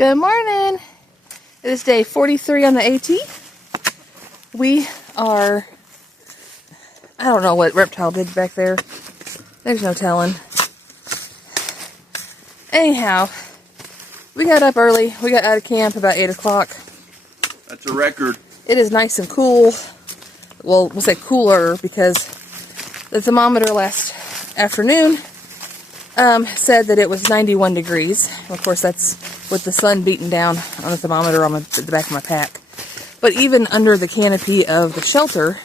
Good morning. It is day 43 on the AT. We are, I don't know what reptile did back there. There's no telling. Anyhow, we got up early. We got out of camp about 8 o'clock. That's a record. It is nice and cool. Well, we'll say cooler because the thermometer last afternoon said that it was 91 degrees. Of course, that's with the sun beating down on the thermometer on the back of my pack. But even under the canopy of the shelter,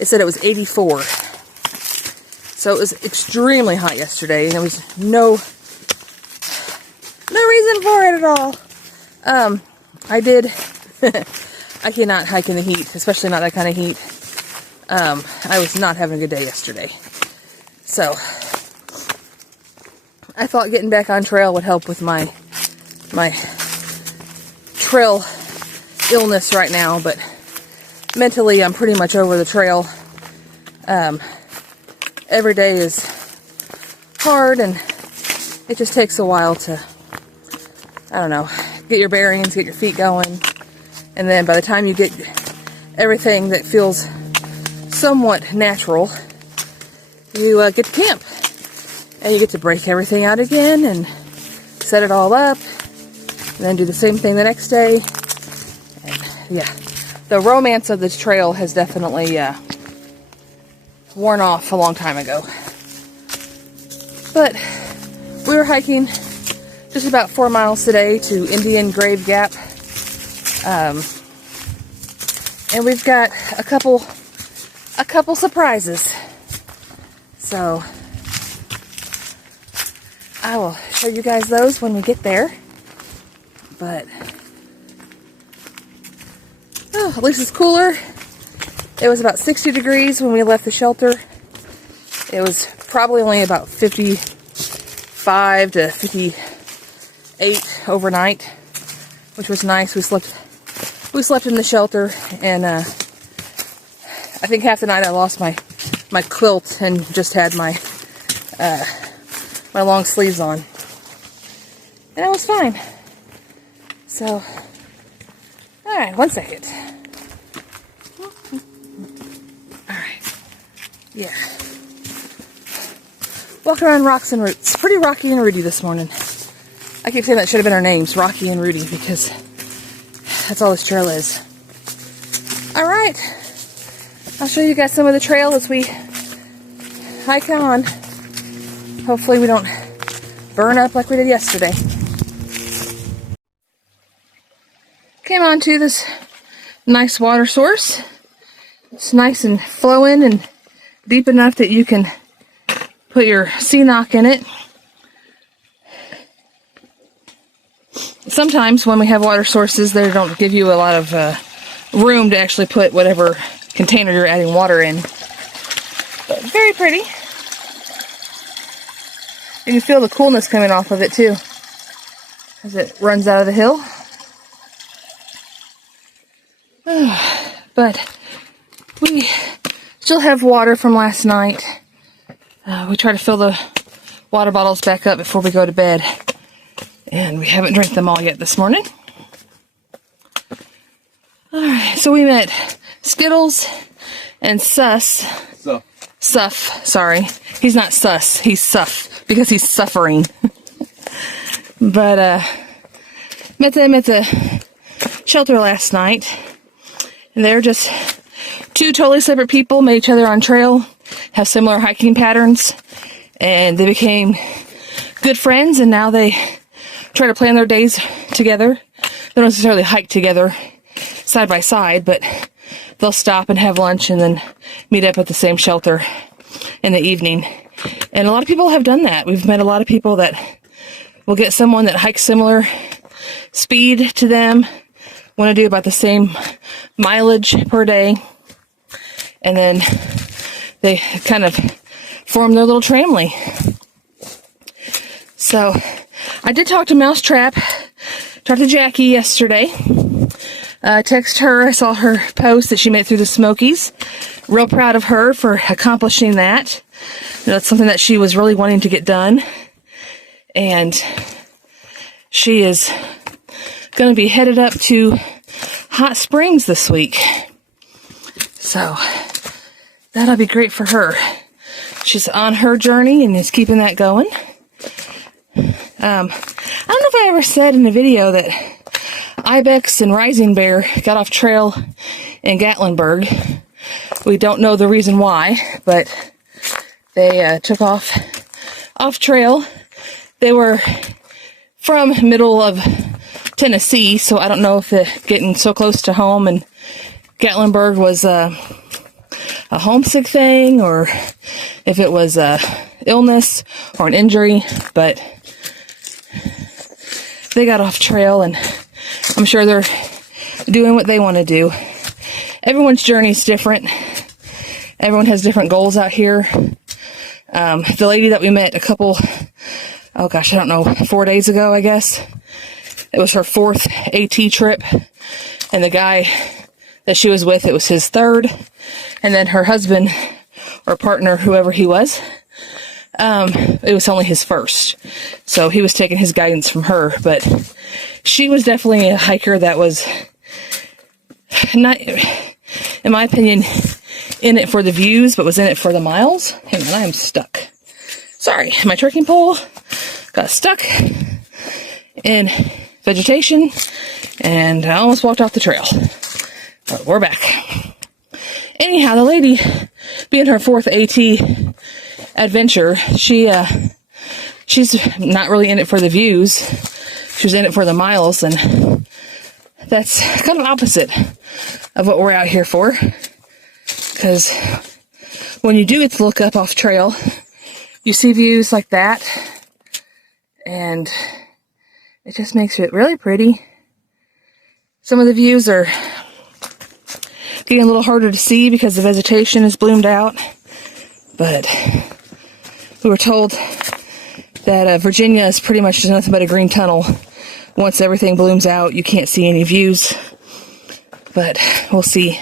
it said it was 84. So it was extremely hot yesterday, and there was no reason for it at all. I cannot hike in the heat, especially not that kind of heat. I was not having a good day yesterday. So I thought getting back on trail would help with my trail illness right now, but mentally I'm pretty much over the trail. Every day is hard, and it just takes a while to, I don't know, get your bearings, get your feet going, and then by the time you get everything that feels somewhat natural, you get to camp, and you get to break everything out again and set it all up, and then do the same thing the next day. And yeah, the romance of this trail has definitely worn off a long time ago. But we were hiking just about 4 miles today to Indian Grave Gap, and we've got a couple surprises. So I will show you guys those when we get there. But at least it's cooler. It was about 60 degrees when we left the shelter. It was probably only about 55 to 58 overnight, which was nice. We slept in the shelter, and I think half the night I lost my quilt and just had my long sleeves on, and it was fine. So, all right, 1 second. All right, yeah. Walking around Rocks and Roots. Pretty rocky and rooty this morning. I keep saying that should have been our names, Rocky and Rudy, because that's all this trail is. All right, I'll show you guys some of the trail as we hike on. Hopefully we don't burn up like we did yesterday. Came on to this nice water source. It's nice and flowing and deep enough that you can put your C-knock in it. Sometimes when we have water sources, they don't give you a lot of room to actually put whatever container you're adding water in. But very pretty. You can feel the coolness coming off of it too, as it runs out of the hill. But we still have water from last night. We try to fill the water bottles back up before we go to bed, and we haven't drank them all yet this morning. Alright, so we met Skittles and Suff, sorry. He's not Sus, he's Suff, because he's suffering. But, met them at the shelter last night, and they're just two totally separate people, met each other on trail, have similar hiking patterns, and they became good friends, and now they try to plan their days together. They don't necessarily hike together side by side, but they'll stop and have lunch and then meet up at the same shelter in the evening. And a lot of people have done that. We've met a lot of people that will get someone that hikes similar speed to them, want to do about the same mileage per day, and then they kind of form their little tramily. So I did talk to Mousetrap, talked to Jackie yesterday. Text her, I saw her post that she made it through the Smokies. Real proud of her for accomplishing that. That's something that she was really wanting to get done. And she is going to be headed up to Hot Springs this week. So that'll be great for her. She's on her journey and is keeping that going. I don't know if I ever said in a video that Ibex and Rising Bear got off trail in Gatlinburg. We don't know the reason why, but they took off trail. They were from middle of Tennessee, so I don't know if getting so close to home and Gatlinburg was a homesick thing or if it was a illness or an injury, but they got off trail and I'm sure they're doing what they want to do. Everyone's journey is different. Everyone has different goals out here. The lady that we met I don't know, 4 days ago, I guess. It was her 4th AT trip. And the guy that she was with, it was his 3rd. And then her husband or partner, whoever he was, it was only his 1st. So he was taking his guidance from her. But she was definitely a hiker that was not, in my opinion, in it for the views, but was in it for the miles. Hang on, I am stuck. Sorry, my trekking pole got stuck in vegetation and I almost walked off the trail. But we're back. Anyhow, the lady, being her 4th AT adventure, she's not really in it for the views. She was in it for the miles, and that's kind of opposite of what we're out here for. Because when you do get to look up off trail, you see views like that, and it just makes it really pretty. Some of the views are getting a little harder to see because the vegetation is bloomed out, but we were told that Virginia is pretty much just nothing but a green tunnel. Once everything blooms out, you can't see any views, but we'll see.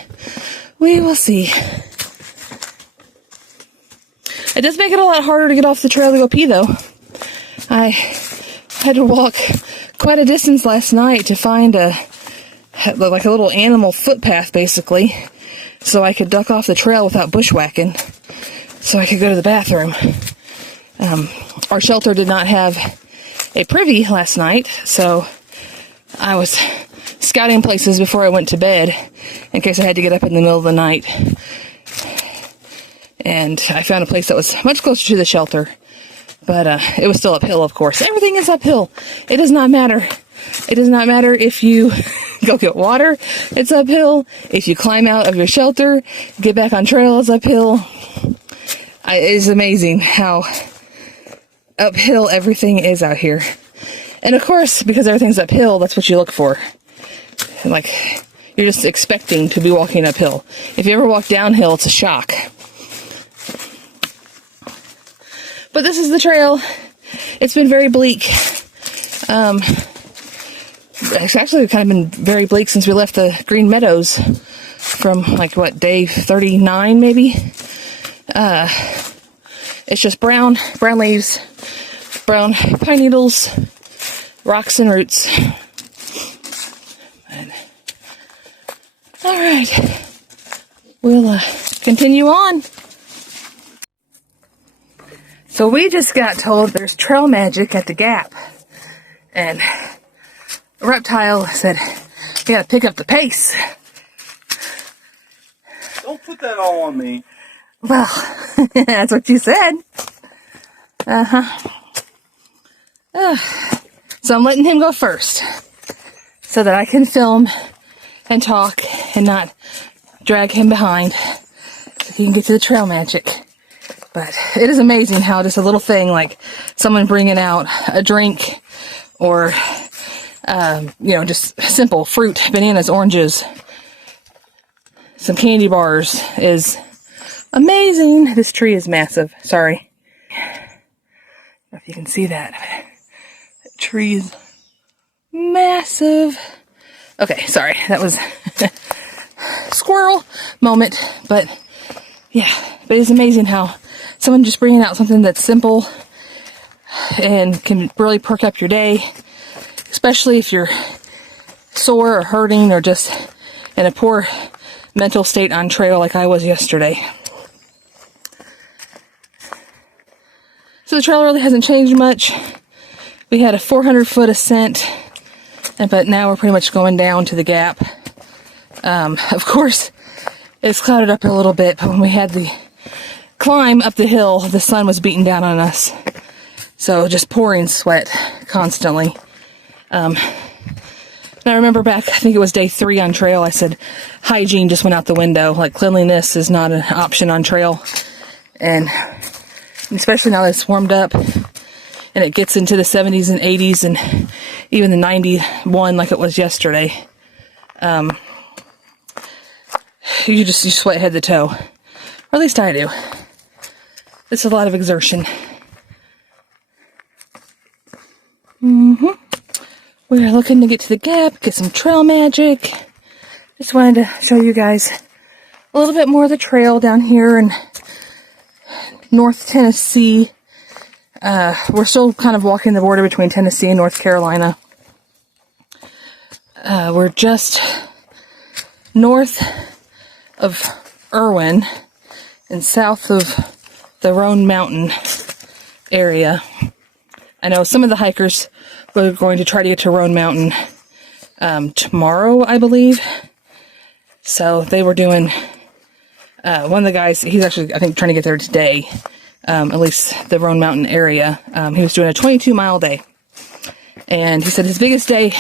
We will see. It does make it a lot harder to get off the trail to go pee, though. I had to walk quite a distance last night to find like a little animal footpath, basically, so I could duck off the trail without bushwhacking, so I could go to the bathroom. Our shelter did not have a privy last night, so I was scouting places before I went to bed in case I had to get up in the middle of the night. And I found a place that was much closer to the shelter, but it was still uphill, of course. Everything is uphill. It does not matter. It does not matter if you go get water, it's uphill. If you climb out of your shelter, get back on trail, it's uphill. It's amazing how uphill everything is out here. And of course, because everything's uphill, that's what you look for. Like, you're just expecting to be walking uphill. If you ever walk downhill, it's a shock. But this is the trail. It's been very bleak. It's actually kind of been very bleak since we left the Green Meadows from, like, what, day 39, maybe? It's just brown leaves, brown pine needles, rocks and roots. All right, we'll continue on. So we just got told there's trail magic at the Gap, and Reptile said we gotta pick up the pace. Don't put that all on me. Well, that's what you said. So I'm letting him go first so that I can film and talk and not drag him behind so he can get to the trail magic. But it is amazing how just a little thing like someone bringing out a drink or, just simple fruit, bananas, oranges, some candy bars is amazing. This tree is massive. Sorry. I don't know if you can see that. That tree is massive. Okay, sorry. That was squirrel moment. But yeah, but it's amazing how someone just bringing out something that's simple and can really perk up your day, especially if you're sore or hurting or just in a poor mental state on trail like I was yesterday. So the trail really hasn't changed much. We had a 400-foot ascent, but now we're pretty much going down to the gap. Of course, it's clouded up a little bit, but when we had the climb up the hill, the sun was beating down on us. So just pouring sweat constantly. And I remember back, I think it was day 3 on trail, I said hygiene just went out the window. Like, cleanliness is not an option on trail. And especially now that it's warmed up and it gets into the 70s and 80s and even the 91 like it was yesterday. You sweat head to toe. Or at least I do. It's a lot of exertion. We are looking to get to the gap, get some trail magic. Just wanted to show you guys a little bit more of the trail down here in North Tennessee. We're still kind of walking the border between Tennessee and North Carolina. We're just north of Irwin and south of the Roan Mountain area. I know some of the hikers were going to try to get to Roan Mountain tomorrow, I believe. So they were doing, one of the guys, he's actually, I think, trying to get there today, at least the Roan Mountain area. He was doing a 22-mile day. And he said his biggest day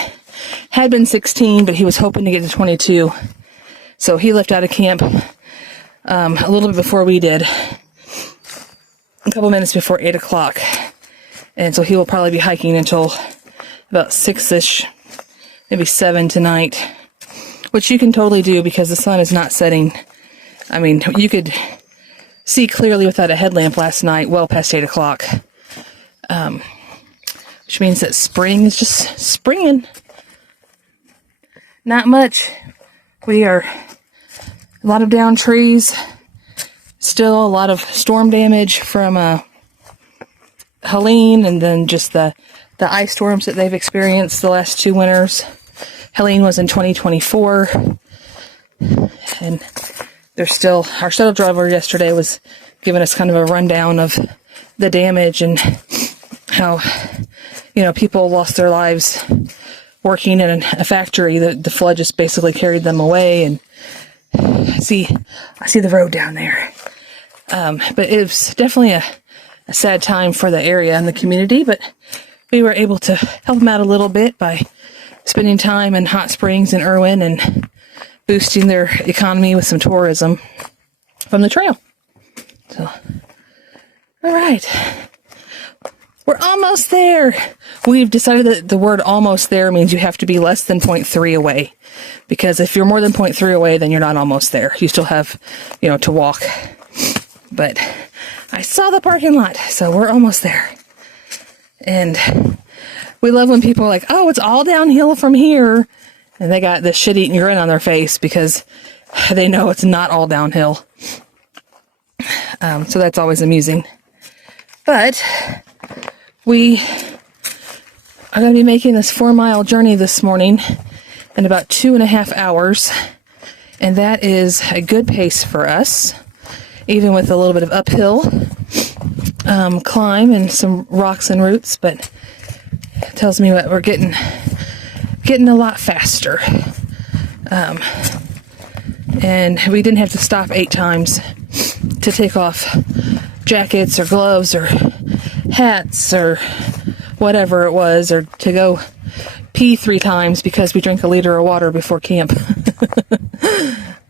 had been 16, but he was hoping to get to 22. So he left out of camp a little bit before we did, a couple minutes before 8 o'clock. And so he will probably be hiking until about 6-ish, maybe 7 tonight, which you can totally do because the sun is not setting. I mean, you could see clearly without a headlamp last night, well past 8 o'clock, which means that spring is just springing. Not much. We are a lot of down trees, still a lot of storm damage from Helene, and then just the ice storms that they've experienced the last 2 winters. Helene was in 2024, and they're still, our shuttle driver yesterday was giving us kind of a rundown of the damage and how, people lost their lives working in a factory. The flood just basically carried them away, and I see the road down there. But it was definitely a sad time for the area and the community, but we were able to help them out a little bit by spending time in hot springs in Irwin and boosting their economy with some tourism from the trail. So, all right. We're almost there. We've decided that the word almost there means you have to be less than 0.3 away. Because if you're more than 0.3 away, then you're not almost there. You still have, to walk. But I saw the parking lot, so we're almost there. And we love when people are like, oh, it's all downhill from here. And they got this shit-eating grin on their face because they know it's not all downhill. So that's always amusing. But we are going to be making this 4-mile journey this morning in about 2.5 hours. And that is a good pace for us, even with a little bit of uphill climb and some rocks and roots, but it tells me that we're getting a lot faster. And we didn't have to stop 8 times to take off jackets or gloves or hats or whatever it was, or to go pee 3 times because we drank a liter of water before camp.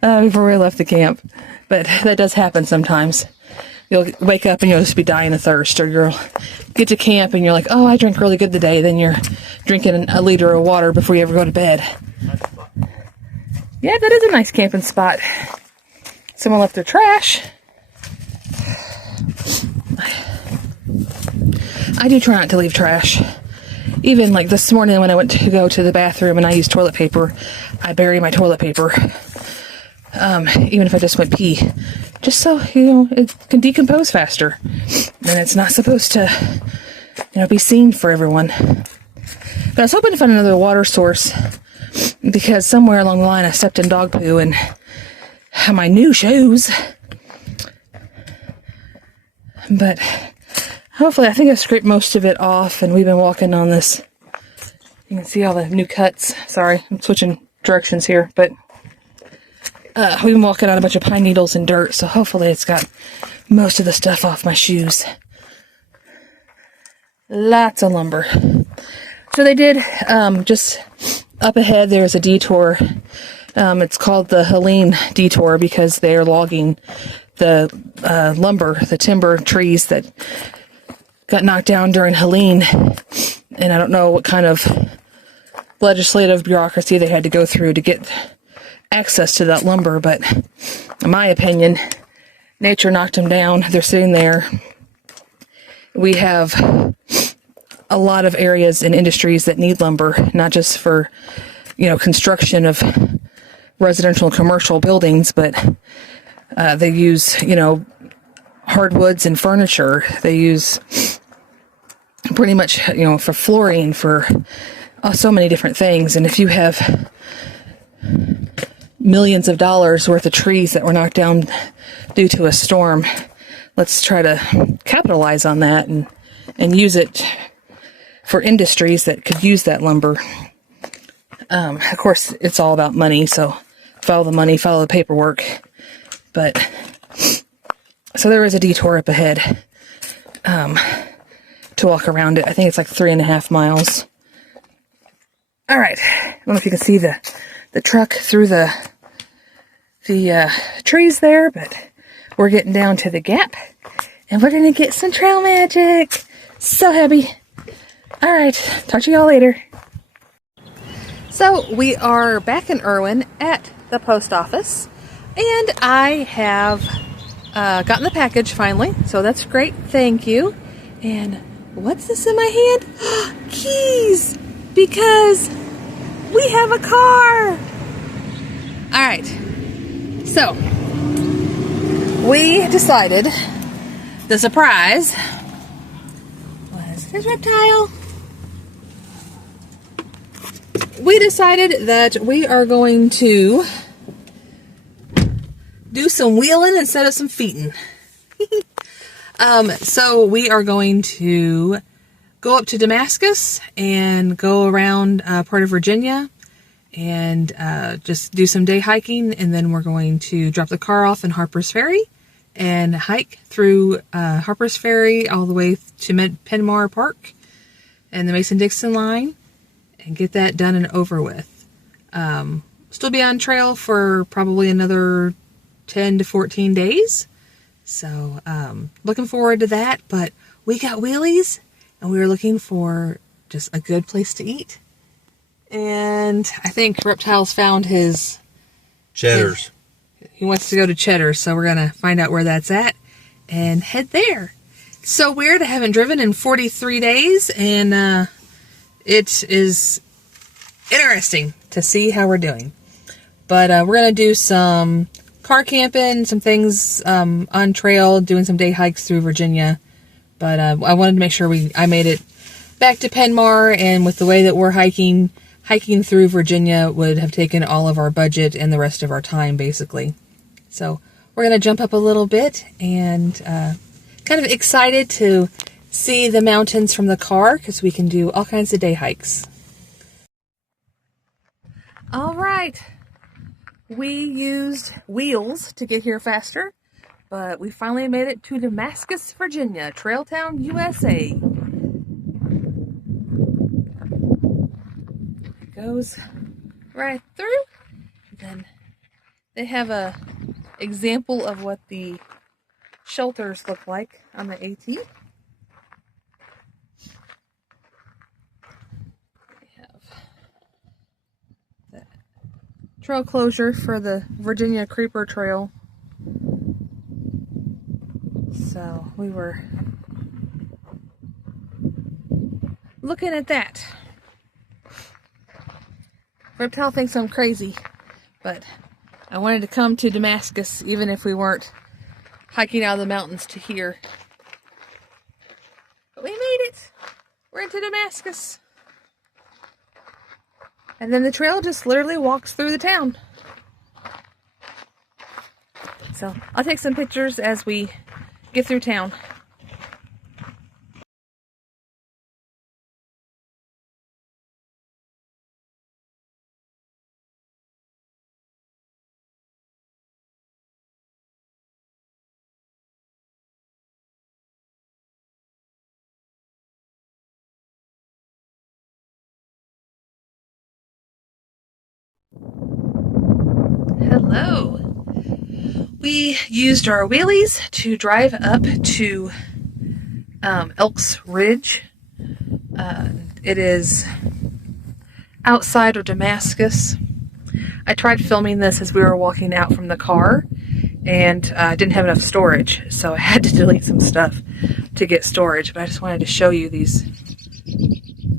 Before we left the camp. But that does happen sometimes. You'll wake up and you'll just be dying of thirst, or you'll get to camp and you're like, oh, I drank really good today. Then you're drinking a liter of water before you ever go to bed. Yeah, that is a nice camping spot. Someone left their trash. I do try not to leave trash. Even like this morning when I went to go to the bathroom and I used toilet paper, I bury my toilet paper. Even if I just went pee. Just so, it can decompose faster. And it's not supposed to, be seen for everyone. But I was hoping to find another water source because somewhere along the line I stepped in dog poo and my new shoes. But hopefully, I think I scraped most of it off, and we've been walking on this. You can see all the new cuts. Sorry, I'm switching directions here, but we've been walking on a bunch of pine needles and dirt, so hopefully it's got most of the stuff off my shoes. Lots of lumber. So they did, just up ahead, there's a detour. It's called the Helene Detour because they're logging the lumber, the timber trees that got knocked down during Helene. And I don't know what kind of legislative bureaucracy they had to go through to get access to that lumber, but in my opinion, nature knocked them down. They're sitting there. We have a lot of areas and industries that need lumber, not just for, construction of residential and commercial buildings, but they use, hardwoods and furniture. They use pretty much, for flooring, for so many different things. And if you have millions of dollars worth of trees that were knocked down due to a storm, let's try to capitalize on that and use it for industries that could use that lumber. Of course, it's all about money, so follow the money, follow the paperwork. But, so there is a detour up ahead to walk around it. I think it's like 3.5 miles. All right. I don't know if you can see the truck through the trees there, but we're getting down to the gap, and we're going to get some trail magic. So happy. All right. Talk to y'all later. So we are back in Irwin at the post office, and I have gotten the package finally, so that's great. Thank you. And what's this in my hand? Keys! Because we have a car! Alright, so we decided the surprise was this reptile. We decided that we are going to do some wheeling instead of some feeting. So we are going to go up to Damascus and go around part of Virginia and just do some day hiking, and then we're going to drop the car off in Harper's Ferry and hike through Harper's Ferry all the way to Penmar Park and the Mason-Dixon line and get that done and over with. Still be on trail for probably another 10 to 14 days. So, looking forward to that, but we got wheelies and we were looking for just a good place to eat. And I think Reptile's found his Cheddar's. He wants to go to Cheddar's, so we're going to find out where that's at and head there. It's so weird. I haven't driven in 43 days, and it is interesting to see how we're doing. But we're going to do some car camping, some things on trail, doing some day hikes through Virginia. But I wanted to make sure I made it back to Penmar, and with the way that we're hiking through Virginia would have taken all of our budget and the rest of our time, basically. So we're going to jump up a little bit, and kind of excited to see the mountains from the car because we can do all kinds of day hikes. All right. We used wheels to get here faster, but we finally made it to Damascus, Virginia, Trailtown, USA. It goes right through. Then they have a example of what the shelters look like on the AT. We have the trail closure for the Virginia Creeper Trail. So we were looking at that. Reptile thinks I'm crazy, but I wanted to come to Damascus even if we weren't hiking out of the mountains to here. But we made it. We're into Damascus. And then the trail just literally walks through the town. So I'll take some pictures as we get through town. Hello. We used our wheelies to drive up to Elks Ridge. It is outside of Damascus. I tried filming this as we were walking out from the car, and I didn't have enough storage, so I had to delete some stuff to get storage, but I just wanted to show you these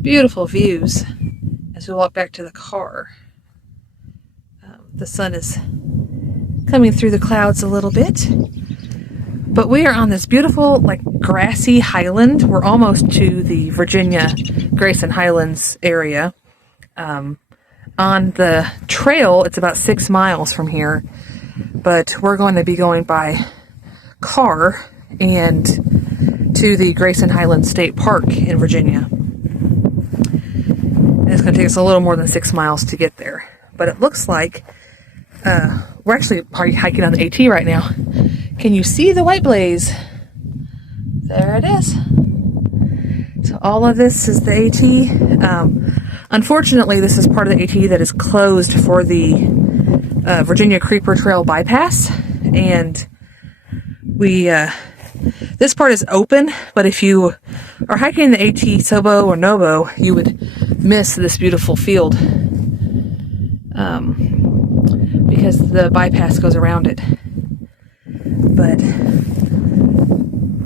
beautiful views as we walk back to the car. The sun is coming through the clouds a little bit, but we are on this beautiful, like, grassy highland. We're almost to the Virginia Grayson Highlands area. On the trail, it's about 6 miles from here, but we're going to be going by car and to the Grayson Highlands State Park in Virginia. And it's going to take us a little more than 6 miles to get there, but it looks like we're actually probably hiking on the AT right now. Can you see the white blaze? There it is. So all of this is the AT. Unfortunately, this is part of the AT that is closed for the Virginia Creeper Trail bypass, and this part is open, but if you are hiking the AT Sobo or Nobo, you would miss this beautiful field because the bypass goes around it. But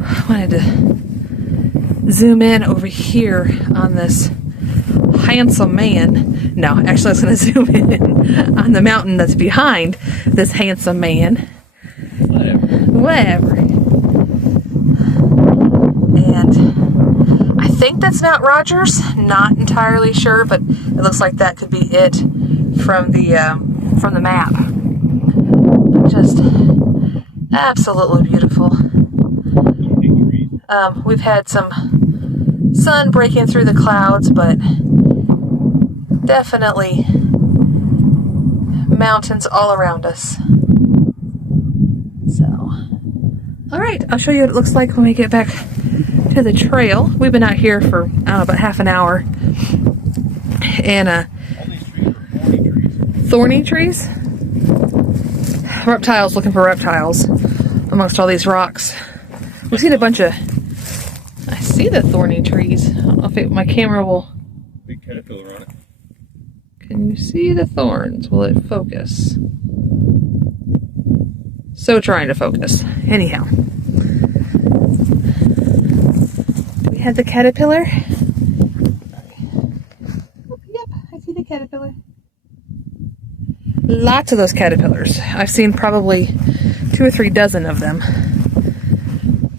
I wanted to zoom in over here on this handsome man. No, actually I was going to zoom in on the mountain that's behind this handsome man. Whatever. And I think that's Mount Rogers. Not entirely sure, but it looks like that could be it from the map. Just absolutely beautiful. We've had some sun breaking through the clouds, but definitely mountains all around us. So, all right, I'll show you what it looks like when we get back to the trail. We've been out here for, I don't know, about half an hour. And thorny trees? Reptiles, looking for reptiles amongst all these rocks. We've seen a bunch of, I see the thorny trees. I don't know if my camera will. Big caterpillar on it. Can you see the thorns? Will it focus? So trying to focus. Anyhow. Do we have the caterpillar? Oh, yep, I see the caterpillar. Lots of those caterpillars. I've seen probably 2 or 3 dozen of them.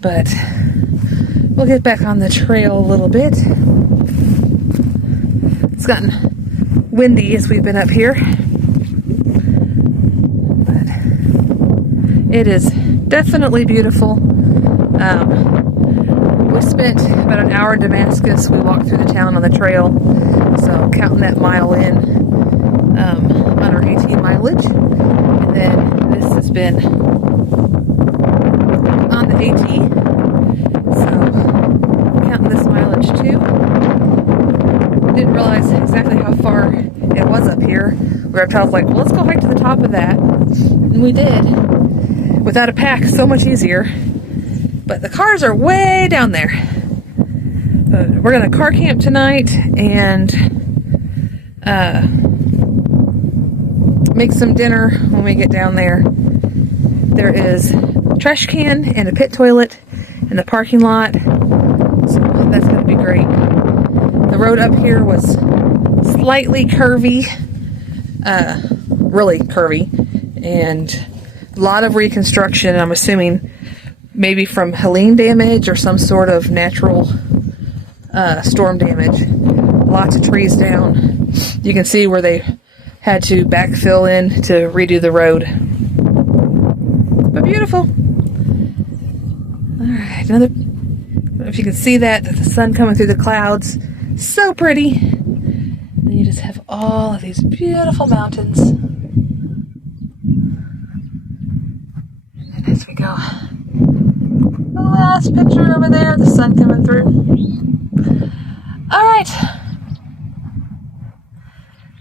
But we'll get back on the trail a little bit. It's gotten windy as we've been up here. But it is definitely beautiful. We spent about an hour in Damascus. We walked through the town on the trail. So counting that mile in on our 18 mileage. And then this has been on the AT. So counting this mileage too. Didn't realize exactly how far it was up here. Reptiles like, well, let's go hike to the top of that. And we did. Without a pack, so much easier. But the cars are way down there. But we're gonna car camp tonight and make some dinner when we get down there. There is a trash can and a pit toilet in the parking lot. So that's gonna be great. The road up here was slightly curvy, really curvy, and a lot of reconstruction. I'm assuming maybe from Helene damage or some sort of natural storm damage. Lots of trees down. you can see where they had to backfill in to redo the road. But beautiful. All right, I don't know if you can see that, the sun coming through the clouds. So pretty. And then you just have all of these beautiful mountains. And as we go, the last picture over there, the sun coming through. All right.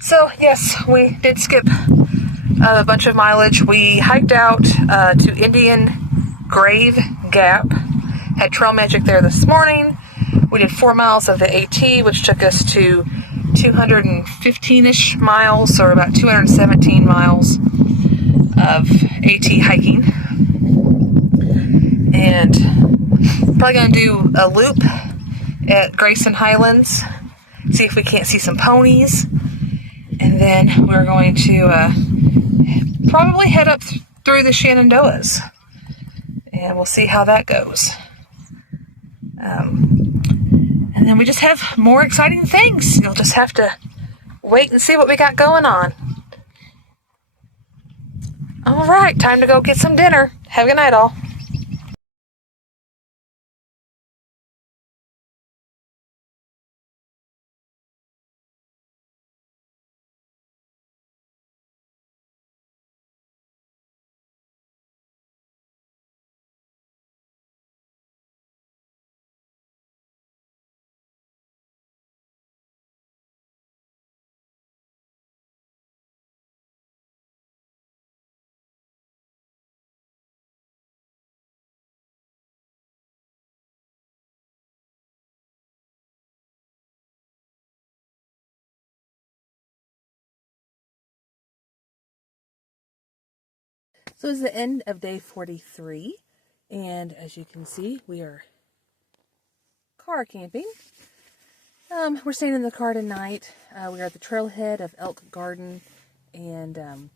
So yes, we did skip a bunch of mileage. We hiked out to Indian Grave Gap. Had trail magic there this morning. We did 4 miles of the AT, which took us to 215-ish miles, or about 217 miles of AT hiking. And probably going to do a loop at Grayson Highlands, see if we can't see some ponies. And then we're going to probably head up through the Shenandoahs. And we'll see how that goes. And then we just have more exciting things. You'll just have to wait and see what we got going on. All right, time to go get some dinner. Have a good night, all. So it's the end of day 43, and as you can see, we are car camping. We're staying in the car tonight. We are at the trailhead of Elk Garden, and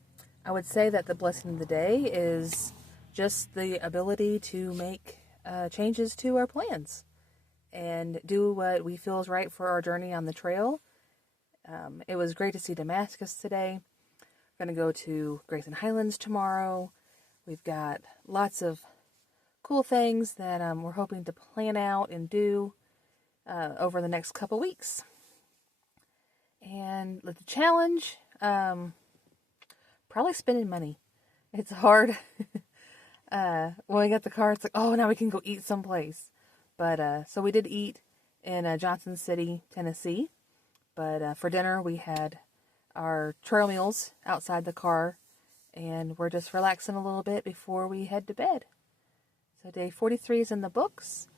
I would say that the blessing of the day is just the ability to make changes to our plans and do what we feel is right for our journey on the trail. It was great to see Damascus today. We're going to go to Grayson Highlands tomorrow. We've got lots of cool things that we're hoping to plan out and do over the next couple weeks. And the challenge, probably spending money. It's hard. When we get the car, it's like, oh, now we can go eat someplace. But so we did eat in Johnson City, Tennessee. But for dinner, we had our trail meals outside the car. And we're just relaxing a little bit before we head to bed. So day 43 is in the books.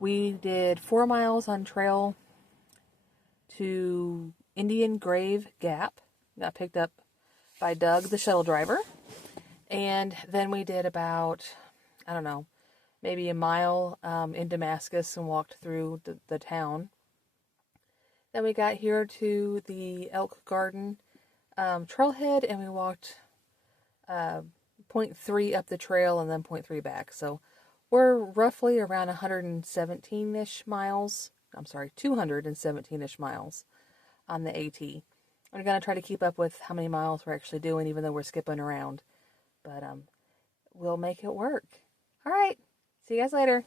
We did 4 miles on trail to Indian Grave Gap. Got picked up by Doug, the shuttle driver. And then we did about, I don't know, maybe a mile in Damascus and walked through the town. Then we got here to the Elk Garden trailhead, and we walked 0.3 up the trail and then 0.3 back. So we're roughly around 117-ish miles. I'm sorry, 217-ish miles on the AT. I'm going to try to keep up with how many miles we're actually doing, even though we're skipping around. But we'll make it work. All right. See you guys later.